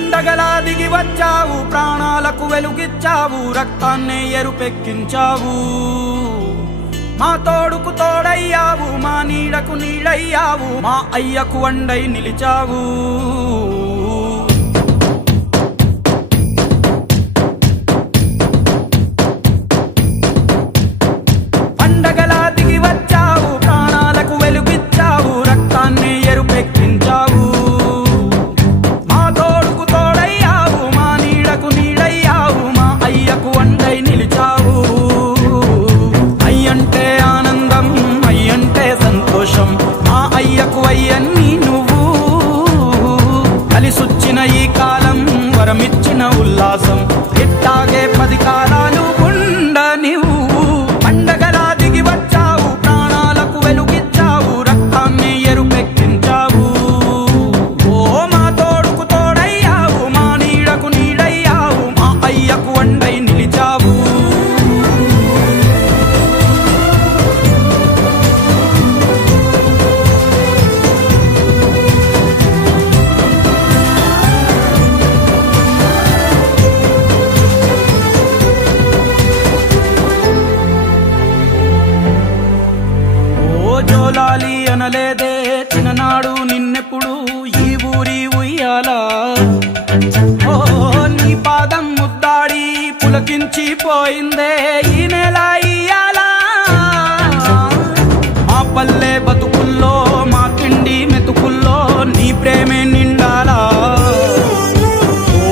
పండగలా దిగి వచ్చావు, ప్రాణాలకు వెలుగిచ్చావు, రక్తాన్నే ఎరుపెక్కించావు. మా తోడుకు తోడయ్యావు, మా నీడకు నీడయ్యావు, మా అయ్యకు అండై నిలిచావు. పండగలా దిగి వచ్చావు, ప్రాణాలకు వెలుగిచ్చావు, రక్తాన్నే ఎరుపెక్కించావు. మా తోడుకు తోడయ్యావు, మా నీడకు నీడయ్యావు, మా అయ్యకు అండై నిలిచావు. అయ్యంటే ఆనందం, అయ్యంటే సంతోషం, మా అయ్యకు అయ్యన్ని నువ్వు. కలిసొచ్చిన ఈ కాలం వరమిచ్చిన ఉల్లాసం, ఇట్టాగే 10 కాలాలు ఉండనివ్వు. పండగలా దిగి వచ్చావు, ప్రాణాలకు వెలుగిచ్చావు, రక్తాన్ని ఎరుపెక్కించావు. ఓ మా తోడుకు తోడయ్యావు, మా నీడకు నీడయ్యావు, మా అయ్యకు అండై నిలిచావు. జోలాలి అనలేదే చిన్ననాడు నిన్నెప్పుడు ఈ ఊరి ఉయ్యాలా. ఓ నీ పాదం ముద్దాడి పులకించి పోయిందే ఈ నెల ఇయ్యాలా. మా పల్లె బతుకుల్లో, మా తిండి మెతుకుల్లో నీ ప్రేమే నిండాలా.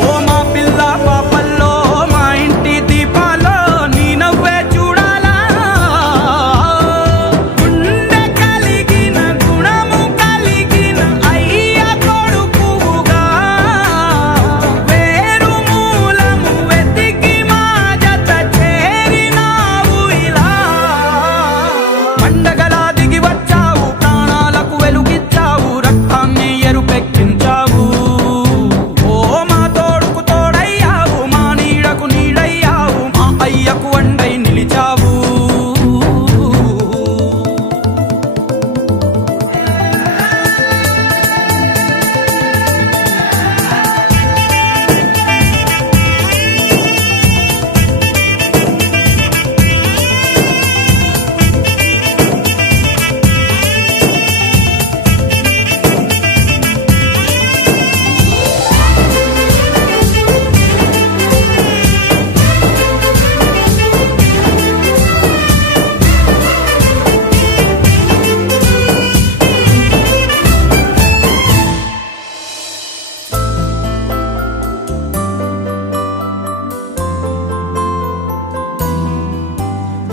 ఓ మా పిల్ల పాపల్లో, మా ఇంటి దీపాల్లో నీ నవ్వే చూడాలా. గుండె కలిగిన గుణము కలిగిన అయ్య కొడుకుగా, వేరు మూలము వెతికి మా జత చేరినావు ఇలా. పండగలా దిగి వచ్చావు, ప్రాణాలకు వెలుగిచ్చావు, రక్తాన్ని ఎరుపెక్కించావు. ఓ మా తోడుకు తోడయ్యావు, మా నీడకు నీడయ్యావు, మా అయ్యకు అండై నిలిచావు.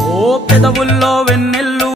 ఓ పెదవుల్లో వెన్నెల్లో